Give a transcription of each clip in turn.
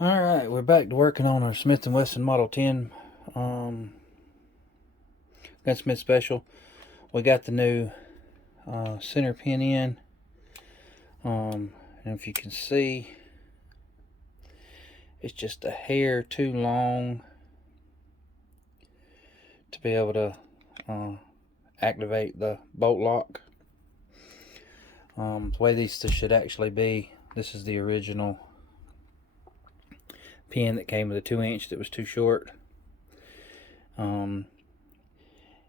Alright, we're back to working on our Smith & Wesson Model 10 Gunsmith Special. We got the new center pin in. And if you can see, it's just a hair too long to be able to activate the bolt lock. The way these should actually be, this is the original pin that came with a 2-inch that was too short.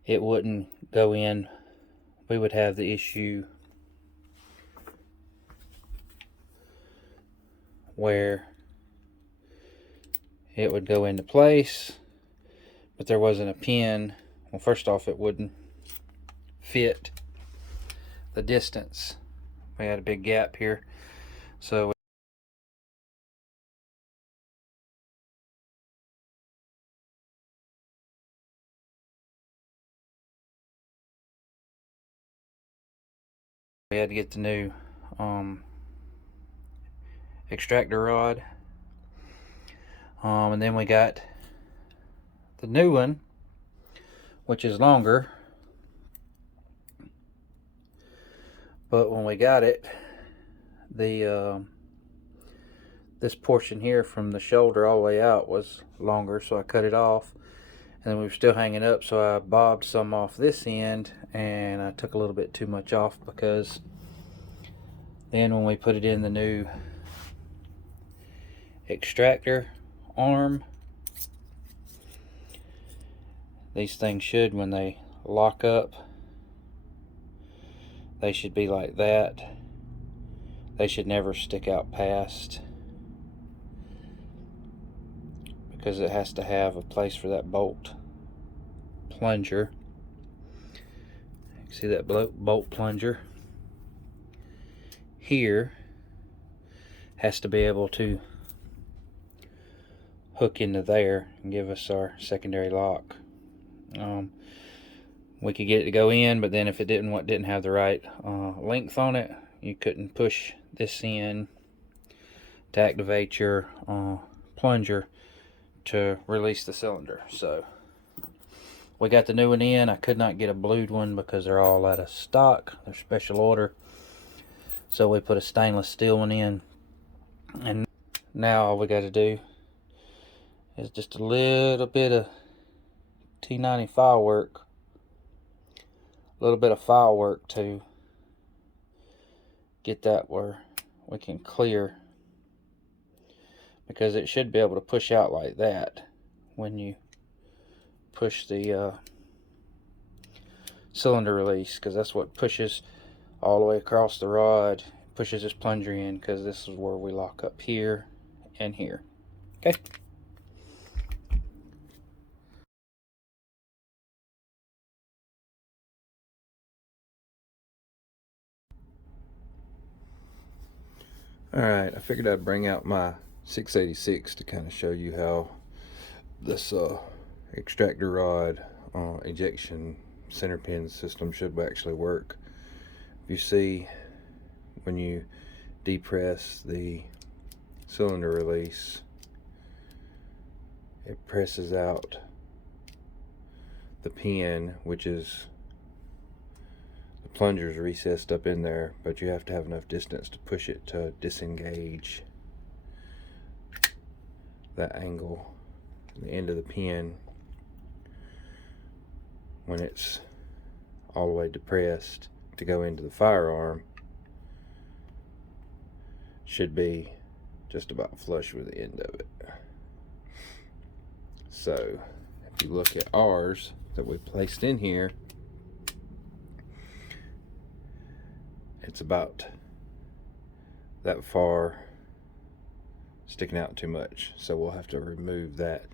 It wouldn't go in. We would have the issue where it would go into place, but there wasn't a pin. Well, first off, it wouldn't fit the distance. We had a big gap here, so we had to get the new extractor rod, and then we got the new one, which is longer, but when we got it, the this portion here from the shoulder all the way out was longer, so I cut it off, and then we were still hanging up, so I bobbed some off this end, and I took a little bit too much off, because then when we put it in the new extractor arm, these things should, when they lock up, they should be like that. They should never stick out past, because it has to have a place for that bolt plunger. See that bolt plunger here has to be able to hook into there and give us our secondary lock. We could get it to go in, but then if it didn't have the right length on it, you couldn't push this in to activate your plunger to release the cylinder. So we got the new one in. I could not get a blued one because they're all out of stock. They're special order. So we put a stainless steel one in, and now all we got to do is just a little bit of T90 file work, a little bit of file work to get that where we can clear, because it should be able to push out like that when you push the cylinder release, because that's what pushes all the way across the rod, pushes this plunger in, because this is where we lock up here and here. Okay. Alright, I figured I'd bring out my 686 to kind of show you how this extractor rod ejection center pin system should actually work. If you see, when you depress the cylinder release, it presses out the pin, which is the plunger's recessed up in there, but you have to have enough distance to push it to disengage that angle, the end of the pin, when it's all the way depressed to go into the firearm, should be just about flush with the end of it. So if you look at ours that we placed in here, it's about that far sticking out too much, so we'll have to remove that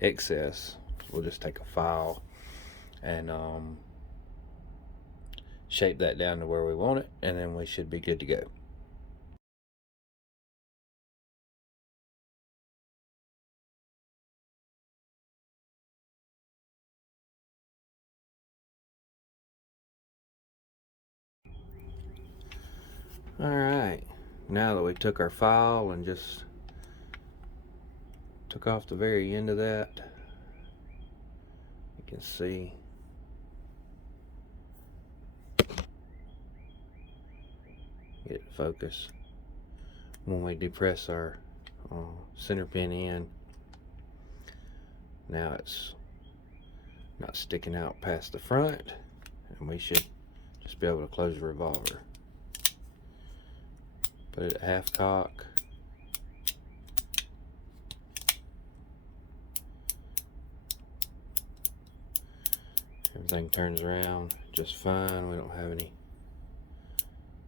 excess. We'll just take a file and shape that down to where we want it, and then we should be good to go. Alright, now that we took our file and just Took off the very end of that. You can see get it focus. When we depress our center pin in, now it's not sticking out past the front, and we should just be able to close the revolver. Put it at half cock. Everything turns around just fine. We don't have any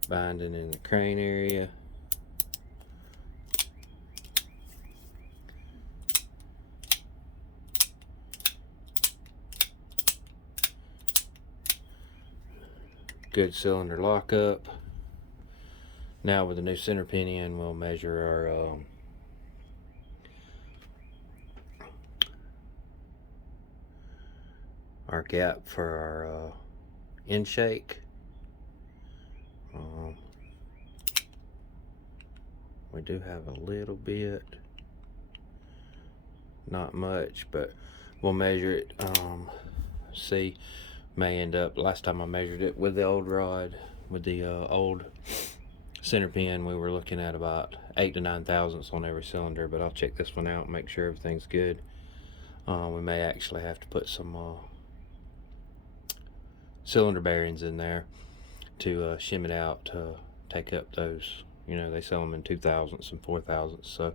binding in the crane area. Good cylinder lockup. Now with the new center pin in, we'll measure our gap for our end shake. We do have a little bit, not much, but we'll measure it. See, may end up, last time I measured it with the old rod, with the old center pin, we were looking at about 8 to 9 thousandths on every cylinder, but I'll check this one out and make sure everything's good. We may actually have to put some cylinder bearings in there to shim it out to take up those, you know, they sell them in 2 thousandths and 4 thousandths, so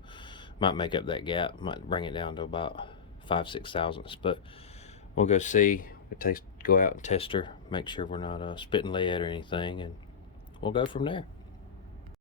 might make up that gap, might bring it down to about 5-6 thousandths, but we'll go see. Go out and test her, make sure we're not spitting lead or anything, and we'll go from there.